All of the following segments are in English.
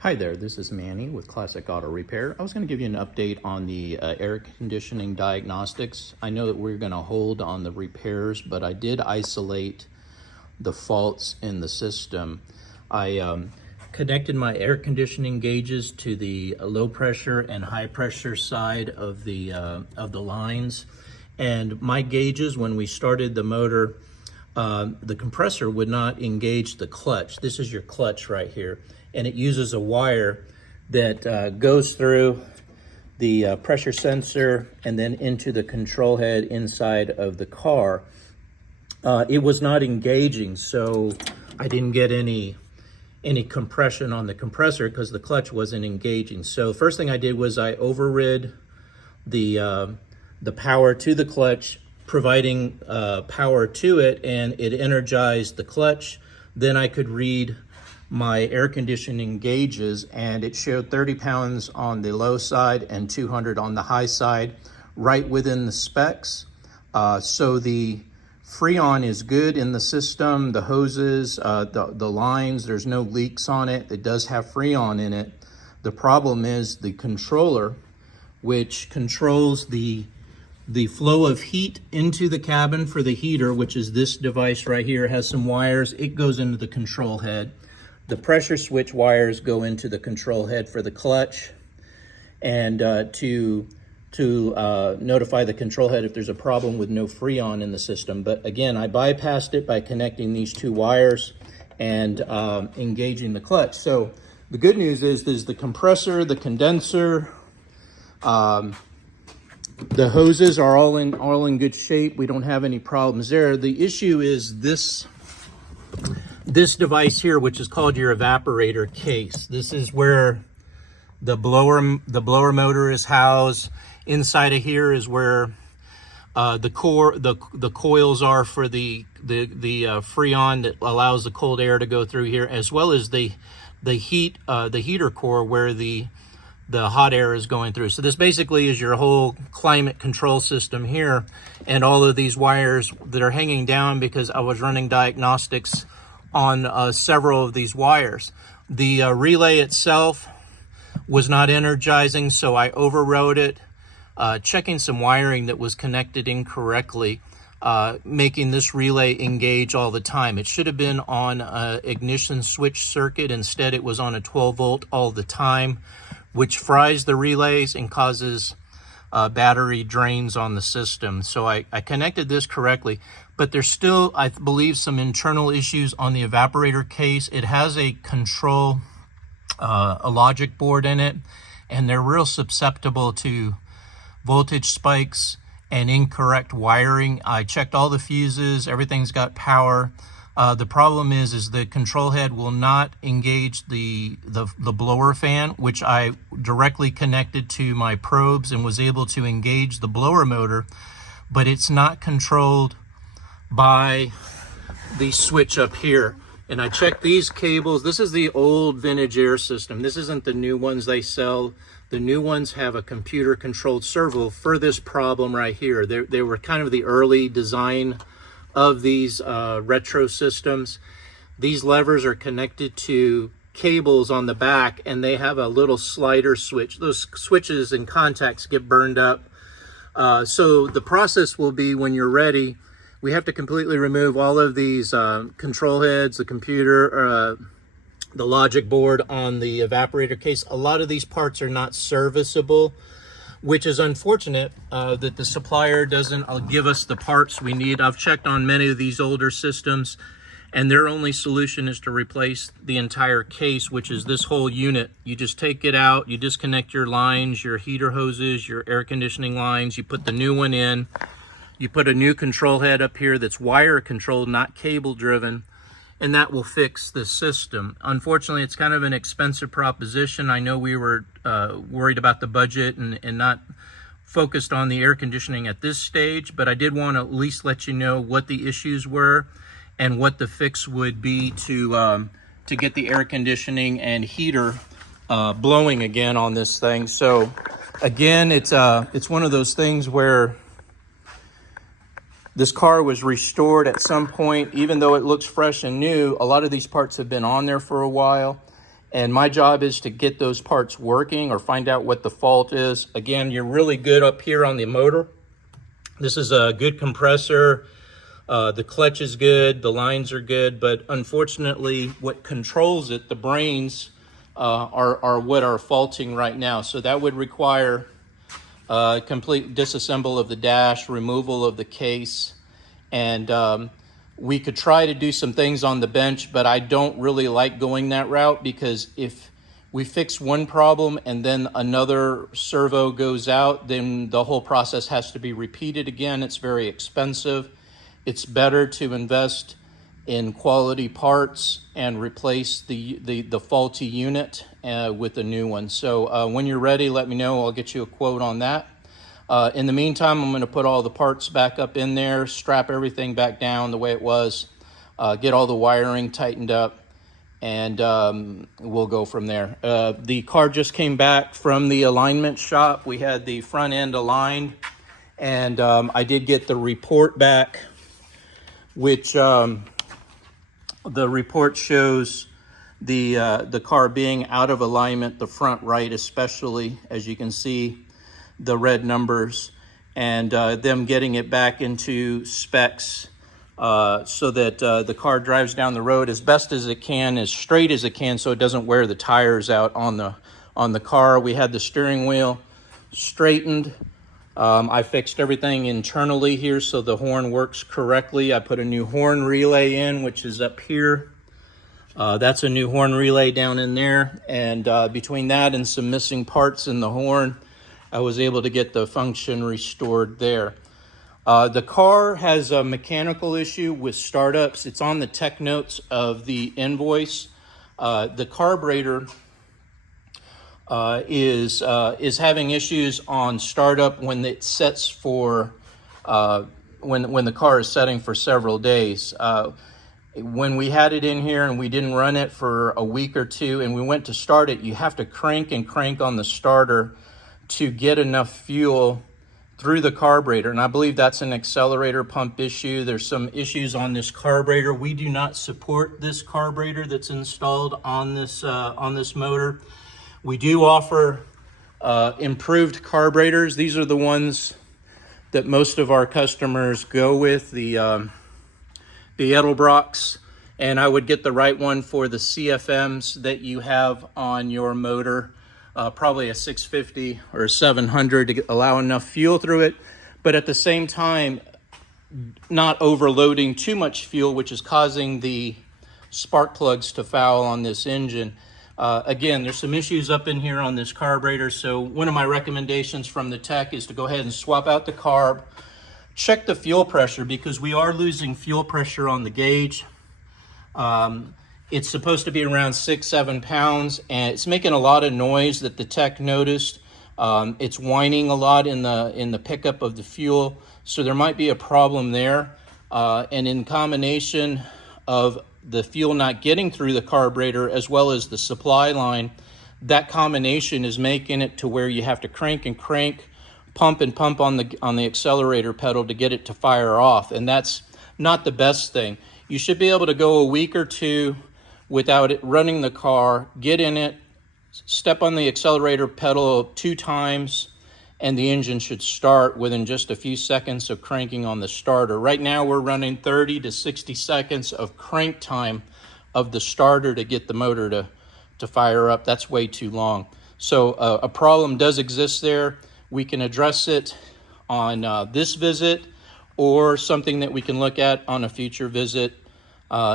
Hi there, this is Manny with Classic Auto Repair. I was going to give you an update on the air conditioning diagnostics. I know that we're going to hold on the repairs, but I did isolate the faults in the system. I connected my air conditioning gauges to the low pressure and high pressure side of the lines. And my gauges, when we started the motor, the compressor would not engage the clutch. This is your clutch right here. And it uses a wire that goes through the pressure sensor and then into the control head inside of the car. It was not engaging, so I didn't get any compression on the compressor because the clutch wasn't engaging. So first thing I did was I overrid the power to the clutch, providing power to it, and it energized the clutch. Then I could read my air conditioning gauges, and it showed 30 pounds on the low side and 200 on the high side, right within the specs. So the Freon is good in the system, the hoses, the lines, there's no leaks on it. It does have Freon in it. The problem is the controller, which controls the flow of heat into the cabin for the heater, which is this device right here, has some wires. It goes into the control head. The pressure switch wires go into the control head for the clutch, and to notify the control head if there's a problem with no Freon in the system. But again, I bypassed it by connecting these two wires and engaging the clutch. So the good news is the compressor, the condenser, the hoses are all in good shape. We don't have any problems there. The issue is this device here, which is called your evaporator case. This is where the blower motor is housed. Inside of here is where the coils are for the Freon that allows the cold air to go through here, as well as the heater core where the hot air is going through. So this basically is your whole climate control system here, and all of these wires that are hanging down because I was running diagnostics on several of these wires. The relay itself was not energizing, so I overrode it, checking some wiring that was connected incorrectly, making this relay engage all the time. It should have been on an ignition switch circuit. Instead, it was on a 12 volt all the time, which fries the relays and causes battery drains on the system. So I connected this correctly, but there's still, I believe, some internal issues on the evaporator case. It has a control, a logic board in it, and they're real susceptible to voltage spikes and incorrect wiring. I checked all the fuses, everything's got power. The problem is the control head will not engage the blower fan, which I directly connected to my probes and was able to engage the blower motor, but it's not controlled by the switch up here. And I checked these cables. This is the old vintage air system. This isn't the new ones they sell. The new ones have a computer controlled servo for this problem right here. They were kind of the early design of these retro systems. These levers are connected to cables on the back, and they have a little slider switch. Those switches and contacts get burned up. So the process will be, when you're ready, we have to completely remove all of these control heads, the computer, the logic board on the evaporator case. A lot of these parts are not serviceable, which is unfortunate that the supplier doesn't give us the parts we need. I've checked on many of these older systems, and their only solution is to replace the entire case, which is this whole unit. You just take it out, you disconnect your lines, your heater hoses, your air conditioning lines, you put the new one in, you put a new control head up here that's wire controlled, not cable driven, and that will fix the system. Unfortunately, it's kind of an expensive proposition. I know we were worried about the budget and not focused on the air conditioning at this stage, but I did want to at least let you know what the issues were and what the fix would be to get the air conditioning and heater blowing again on this thing. So again, it's one of those things where this car was restored at some point. Even though it looks fresh and new, a lot of these parts have been on there for a while. And my job is to get those parts working or find out what the fault is. Again, you're really good up here on the motor. This is a good compressor. The clutch is good, the lines are good, but unfortunately what controls it, the brains, are what are faulting right now. So that would require complete disassemble of the dash, removal of the case, and we could try to do some things on the bench, but I don't really like going that route, because if we fix one problem and then another servo goes out, then the whole process has to be repeated again. It's very expensive. It's better to invest in quality parts and replace the faulty unit with a new one. So when you're ready, let me know. I'll get you a quote on that. In the meantime, I'm going to put all the parts back up in there, strap everything back down the way it was, get all the wiring tightened up, and we'll go from there. The car just came back from the alignment shop. We had the front end aligned, and I did get the report back, which the report shows the car being out of alignment, the front right especially, as you can see the red numbers, and them getting it back into specs so that the car drives down the road as best as it can, as straight as it can, so it doesn't wear the tires out on the car. We had the steering wheel straightened. I fixed everything internally here so the horn works correctly. I put a new horn relay in, which is up here. That's a new horn relay down in there. And between that and some missing parts in the horn, I was able to get the function restored there. The car has a mechanical issue with startups. It's on the tech notes of the invoice. The carburetor is having issues on startup when it sets for when the car is setting for several days. When we had it in here and we didn't run it for a week or two and we went to start it, you have to crank and crank on the starter to get enough fuel through the carburetor, and I believe that's an accelerator pump issue. There's some issues on this carburetor. We do not support this carburetor that's installed on this motor. We do offer improved carburetors. These are the ones that most of our customers go with, the Edelbrocks, and I would get the right one for the CFMs that you have on your motor. Probably a 650 or a 700 to allow enough fuel through it, but at the same time not overloading too much fuel, which is causing the spark plugs to foul on this engine. Again, there's some issues up in here on this carburetor, so one of my recommendations from the tech is to go ahead and swap out the carb, check the fuel pressure, because we are losing fuel pressure on the gauge. It's supposed to be around 6-7 pounds, and it's making a lot of noise that the tech noticed. It's whining a lot in the pickup of the fuel, so there might be a problem there. And in combination of the fuel not getting through the carburetor as well as the supply line, that combination is making it to where you have to crank and crank, pump and pump on the accelerator pedal to get it to fire off, and that's not the best thing. You should be able to go a week or two without it running the car, get in it, step on the accelerator pedal 2 times, and the engine should start within just a few seconds of cranking on the starter. Right now we're running 30 to 60 seconds of crank time of the starter to get the motor to fire up. That's way too long. So a problem does exist there. We can address it on this visit, or something that we can look at on a future visit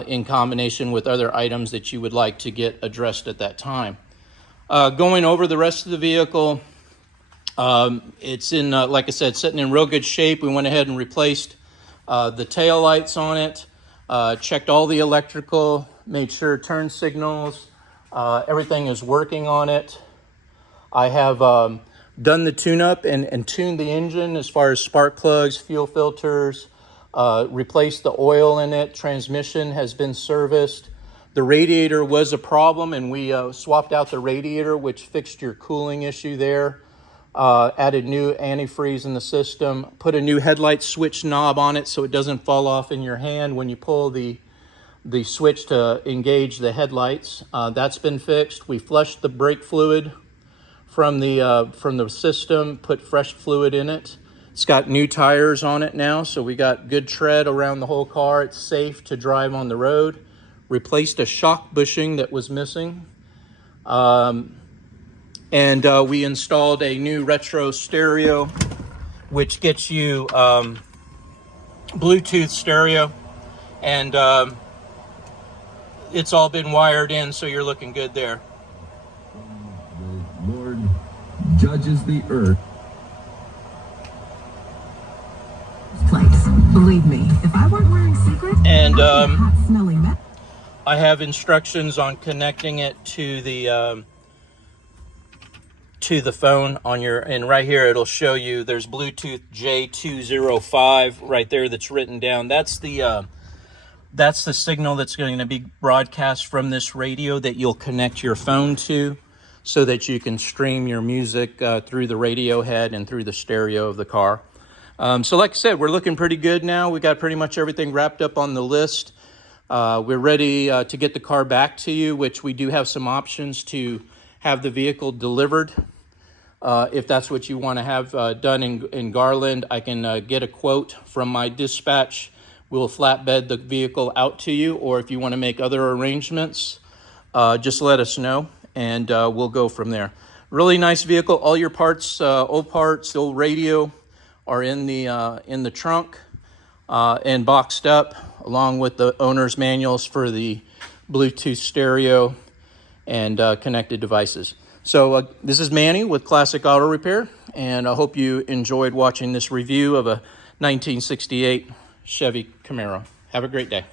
in combination with other items that you would like to get addressed at that time. Going over the rest of the vehicle, it's in, like I said, sitting in real good shape. We went ahead and replaced the tail lights on it, checked all the electrical, made sure turn signals, everything is working on it. I have done the tune-up and tuned the engine as far as spark plugs, fuel filters, replaced the oil in it. Transmission has been serviced. The radiator was a problem, and we swapped out the radiator, which fixed your cooling issue there. Added new antifreeze in the system, put a new headlight switch knob on it so it doesn't fall off in your hand when you pull the the switch to engage the headlights. That's been fixed. We flushed the brake fluid from the system, put fresh fluid in it. It's got new tires on it now, so we got good tread around the whole car. It's safe to drive on the road. Replaced a shock bushing that was missing. And we installed a new retro stereo, which gets you Bluetooth stereo. And it's all been wired in, so you're looking good there. The Lord judges the earth. Place. Believe me, if I weren't wearing secret, and hot smelling mess. I have instructions on connecting it to the phone on your, and right here it'll show you there's Bluetooth J205 right there that's written down. That's the signal that's going to be broadcast from this radio that you'll connect your phone to, so that you can stream your music through the radio head and through the stereo of the car. So like I said, we're looking pretty good now. We got pretty much everything wrapped up on the list. We're ready to get the car back to you, which we do have some options to have the vehicle delivered. If that's what you want to have done in Garland, I can get a quote from my dispatch. We'll flatbed the vehicle out to you, or if you want to make other arrangements, just let us know, and we'll go from there. Really nice vehicle. All your parts, old radio, are in the trunk and boxed up, along with the owner's manuals for the Bluetooth stereo and connected devices. So this is Manny with Classic Auto Repair, and I hope you enjoyed watching this review of a 1968 Chevy Camaro. Have a great day.